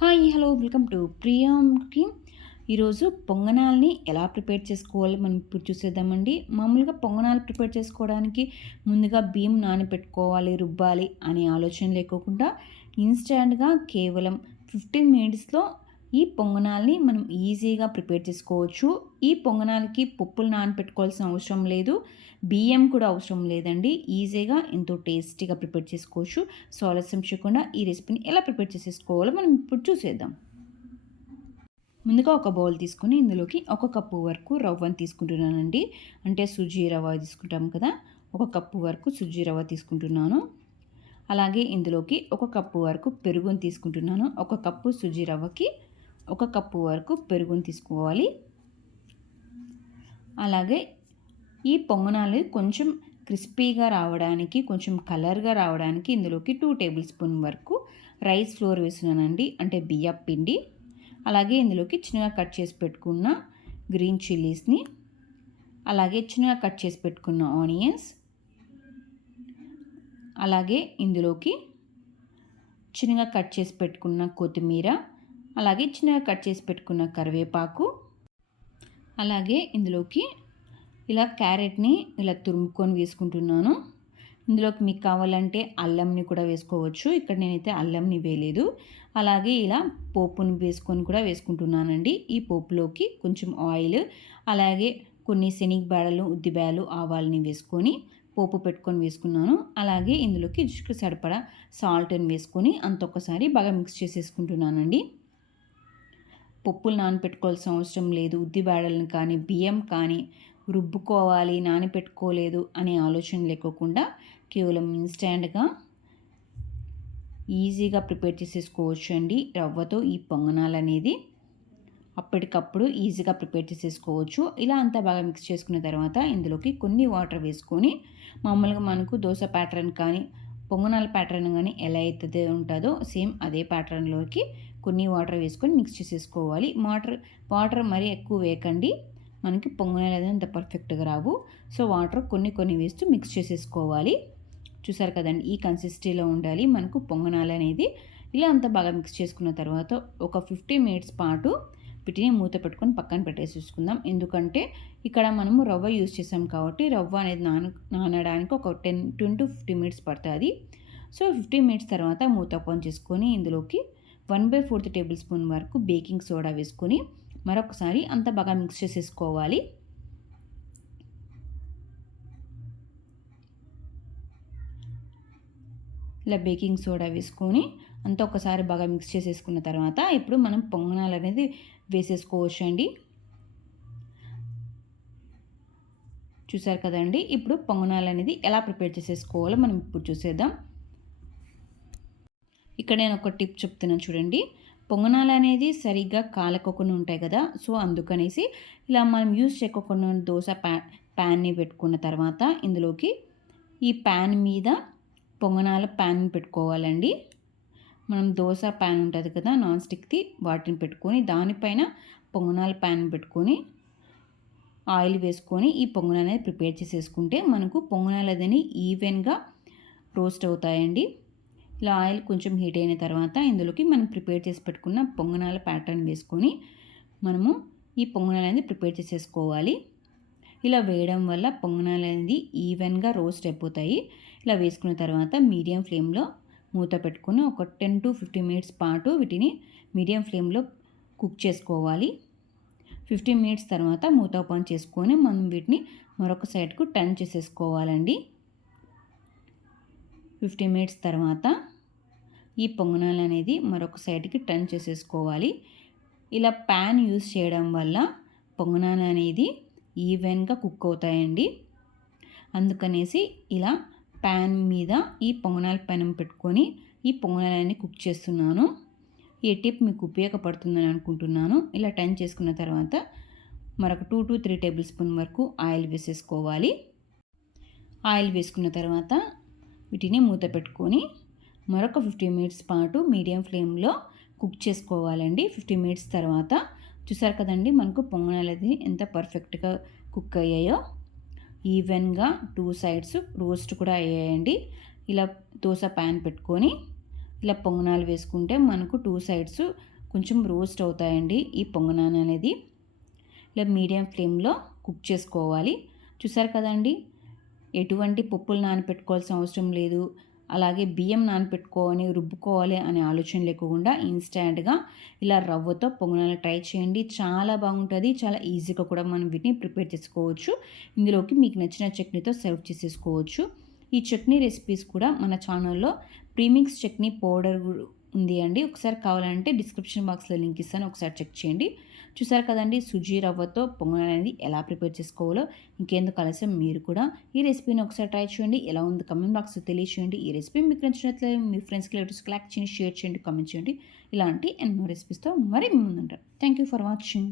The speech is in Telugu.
Hi hello welcome to Priyanki. ఈరోజు పొంగనాల్ని ఎలా ప్రిపేర్ చేసుకోవాలో మనం ఇప్పుడు చూసేద్దామండి. మామూలుగా పొంగనాలు ప్రిపేర్ చేసుకోవడానికి ముందుగా బియ్యం నానబెట్టుకోవాలి, రుబ్బాలి అనే ఆలోచన లేకోకుండా ఇన్స్టెంట్గా కేవలం 15 మినిట్స్లో ఈ పొంగనాల్ని మనం ఈజీగా ప్రిపేర్ చేసుకోవచ్చు. ఈ పొంగనాలకి పప్పులు నానబెట్టుకోవాల్సిన అవసరం లేదు, బియ్యం కూడా అవసరం లేదండి. ఈజీగా ఎంతో టేస్టీగా ప్రిపేర్ చేసుకోవచ్చు. సో ఆలస్యం చేయకుండా ఈ రెసిపీని ఎలా ప్రిపేర్ చేసేసుకోవాలో మనం ఇప్పుడు చూసేద్దాం. ముందుగా ఒక బౌల్ తీసుకొని ఇందులోకి 1 కప్పు వరకు రవ్వని తీసుకుంటున్నానండి. అంటే సుజీ రవ్వ తీసుకుంటాం కదా, 1 కప్పు వరకు సుజీ రవ్వ తీసుకుంటున్నాను. అలాగే ఇందులోకి 1 కప్పు వరకు పెరుగుని తీసుకుంటున్నాను. 1 కప్పు సుజీ రవ్వకి 1 కప్పు వరకు పెరుగుని తీసుకోవాలి. అలాగే ఈ పొంగనాలు కొంచెం క్రిస్పీగా రావడానికి, కొంచెం కలర్గా రావడానికి ఇందులోకి 2 టేబుల్ స్పూన్ వరకు రైస్ ఫ్లోర్ వేస్తున్నానండి, అంటే బియ్యం పిండి. అలాగే ఇందులోకి చిన్నగా కట్ చేసి పెట్టుకున్న గ్రీన్ చిల్లీస్ని, అలాగే చిన్నగా కట్ చేసి పెట్టుకున్న ఆనియన్స్, అలాగే ఇందులోకి చిన్నగా కట్ చేసి పెట్టుకున్న కొత్తిమీర, అలాగే చిన్నగా కట్ చేసి పెట్టుకున్న కరివేపాకు, అలాగే ఇందులోకి ఇలా క్యారెట్ని ఇలా తురుముకొని వేసుకుంటున్నాను. ఇందులోకి మీకు కావాలంటే అల్లంని కూడా వేసుకోవచ్చు. ఇక్కడ నేనైతే అల్లంని వేయలేదు. అలాగే ఇలా పోపుని వేసుకొని కూడా వేసుకుంటున్నానండి. ఈ పోపులోకి కొంచెం ఆయిల్, అలాగే కొన్ని శనగబేడలు, ఉద్దిబేడలు, ఆవాలని వేసుకొని పోపు పెట్టుకొని వేసుకున్నాను. అలాగే ఇందులోకి రుచికి సరిపడా సాల్ట్ని వేసుకొని ఒక్కసారి బాగా మిక్స్ చేసేసుకుంటున్నానండి. పప్పులు నానపెట్టుకోవాల్సిన అవసరం లేదు. ఉద్దిబేడలను కానీ బియ్యం కానీ రుబ్బుకోవాలి, నానపెట్టుకోలేదు అనే ఆలోచన లేకోకుండా కేవలం ఇన్స్టెంట్గా ఈజీగా ప్రిపేర్ చేసేసుకోవచ్చు అండి. రవ్వతో ఈ పొంగనాలు అనేది అప్పటికప్పుడు ఈజీగా ప్రిపేర్ చేసేసుకోవచ్చు. ఇలా అంతా బాగా మిక్స్ చేసుకున్న తర్వాత ఇందులోకి కొన్ని వాటర్ వేసుకొని, మామూలుగా మనకు దోశ ప్యాటర్న్ కానీ పొంగనాల ప్యాటర్న్ కానీ ఎలా అయితే ఉంటుందో సేమ్ అదే ప్యాటర్న్లోకి కొన్ని వాటర్ వేసుకొని మిక్స్ చేసేసుకోవాలి. వాటర్ మరీ ఎక్కువ వేయకండి, మనకి పొంగనాలు అనేది అంత పర్ఫెక్ట్గా రావు. సో వాటర్ కొన్ని వేస్తూ మిక్స్ చేసేసుకోవాలి. చూసారు కదండి, ఈ కన్సిస్టెన్సీలో ఉండాలి మనకు పొంగనాలు అనేది. ఇలా అంతా బాగా మిక్స్ చేసుకున్న తర్వాత ఒక 15 మినిట్స్ పాటు వీటిని మూత పెట్టుకొని పక్కన పెట్టేసేసుకుందాం. ఎందుకంటే ఇక్కడ మనము రవ్వ యూజ్ చేసాం కాబట్టి రవ్వ అనేది నానడానికి ఒక 10 to 15 మినిట్స్ పడుతుంది. సో 15 మినిట్స్ తర్వాత మూత ఓపెన్ చేసుకొని ఇందులోకి 1/4 టేబుల్ స్పూన్ వరకు బేకింగ్ సోడా వేసుకొని మరొకసారి అంతా బాగా మిక్స్ చేసేసుకోవాలి. ఇలా బేకింగ్ సోడా వేసుకొని అంతా ఒకసారి బాగా మిక్స్ చేసేసుకున్న తర్వాత ఇప్పుడు మనం పొంగనాలు అనేది వేసేసుకోవచ్చు అండి. చూసారు కదండి, ఇప్పుడు పొంగనాలు అనేది ఎలా ప్రిపేర్ చేసేసుకోవాలో మనం ఇప్పుడు చూసేద్దాం. ఇక్కడ నేను ఒక టిప్ చెప్తున్నాను చూడండి. పొంగనాలు అనేది సరిగ్గా కాలకోకుండా ఉంటాయి కదా, సో అందుకనేసి ఇలా మనం యూజ్ చేయకుండా దోశ ప్యాన్ని పెట్టుకున్న తర్వాత ఇందులోకి ఈ ప్యాన్ మీద పొంగనాల ప్యాన్ పెట్టుకోవాలండి. మనం దోశ ప్యాన్ ఉంటుంది కదా నాన్ స్టిక్ది, వాటిని పెట్టుకొని దానిపైన పొంగనాల ప్యాన్ పెట్టుకొని ఆయిల్ వేసుకొని ఈ పొంగనాలు అనేది ప్రిపేర్ చేసేసుకుంటే మనకు పొంగనాలు అనేది ఈవెన్గా రోస్ట్ అవుతాయండి. ఇలా ఆయిల్ కొంచెం హీట్ అయిన తర్వాత ఇందులోకి మనం ప్రిపేర్ చేసి పెట్టుకున్న పొంగనాల ప్యాటర్న్ వేసుకొని మనము ఈ పొంగనాలు అనేది ప్రిపేర్ చేసేసుకోవాలి. ఇలా వేయడం వల్ల పొంగనాలు అనేది ఈవెన్గా రోస్ట్ అయిపోతాయి. ఇలా వేసుకున్న తర్వాత మీడియం ఫ్లేమ్లో మూత పెట్టుకొని ఒక 10 to 15 మినిట్స్ పాటు వీటిని మీడియం ఫ్లేమ్లో కుక్ చేసుకోవాలి. 15 మినిట్స్ తర్వాత మూత ఓపెన్ చేసుకొని మనం వీటిని మరొక సైడ్కు టర్న్ చేసేసుకోవాలండి. 15 మినిట్స్ తర్వాత ఈ పొంగనాలు అనేది మరొక సైడ్కి టర్న్ చేసేసుకోవాలి. ఇలా ప్యాన్ యూజ్ చేయడం వల్ల పొంగనాలు అనేది ఈవెన్గా కుక్ అవుతాయండి. అందుకనేసి ఇలా ప్యాన్ మీద ఈ పొంగనాల పెనం పెట్టుకొని ఈ పొంగనాలని కుక్ చేస్తున్నాను. ఈ టిప్ మీకు ఉపయోగపడుతుందని అనుకుంటున్నాను. ఇలా టర్న్ చేసుకున్న తర్వాత మరొక 2 to 3 టేబుల్ స్పూన్ వరకు ఆయిల్ వేసేసుకోవాలి. ఆయిల్ వేసుకున్న తర్వాత వీటిని మూత పెట్టుకొని మరొక 15 మినిట్స్ పాటు మీడియం ఫ్లేమ్లో కుక్ చేసుకోవాలండి. 15 మినిట్స్ తర్వాత చూసారు కదండి, మనకు పొంగనాలు అనేది ఎంత పర్ఫెక్ట్గా కుక్ అయ్యాయో. ఈవెన్గా 2 సైడ్స్ రోస్ట్ కూడా అయ్యాయండి. ఇలా దోశ ప్యాన్ పెట్టుకొని ఇలా పొంగనాలు వేసుకుంటే మనకు 2 సైడ్స్ కొంచెం రోస్ట్ అవుతాయండి ఈ పొంగనాలు అనేది. ఇలా మీడియం ఫ్లేమ్‌లో కుక్ చేసుకోవాలి. చూసారు కదండీ! ఎటువంటి పప్పులు నానపెట్టుకోవాల్సిన అవసరం లేదు. అలాగే బియ్యం నానపెట్టుకొని రుబ్బుకోవాలి అనే ఆలోచన లేకుండా ఇన్‌స్టాంట్‌గా ఇలా రవ్వతో పొంగనాలు ట్రై చేయండి. చాలా బాగుంటది. చాలా ఈజీగా కూడా మనం వీటిని ప్రిపేర్ చేసుకోవచ్చు. ఇందులోకి మీకు నచ్చిన చట్నీతో సర్వ్ చేసేసుకోవచ్చు. ఈ చట్నీ రెసిపీస్ కూడా మన ఛానల్‌లో ప్రీమిక్స్ చట్నీ పౌడర్ ఉంది అండి. ఒకసారి కావాలంటే డిస్క్రిప్షన్ బాక్స్‌లో లింక్ ఇస్తాను. ఒకసారి చెక్ చేయండి. చూసారు కదండీ! సుజీ రవ్వతో పొంగనాలు అనేది ఎలా ప్రిపేర్ చేసుకోవాలో. ఇంకెందుకు ఆలస్యం, మీరు కూడా ఈ రెసిపీని ఒకసారి ట్రై చేయండి. ఎలా ఉంది కామెంట్ బాక్స్‌లో తెలియచేయండి. ఈ రెసిపీ మీకు నచ్చినట్లయితే మీ ఫ్రెండ్స్‌కి, రిలేటివ్స్‌కి లైక్ చేయండి, షేర్ చేయండి, కామెంట్ చేయండి. ఇలాంటి ఎన్నో రెసిపీస్‌తో మరి మీ ముందుంటాను. Thank you for watching.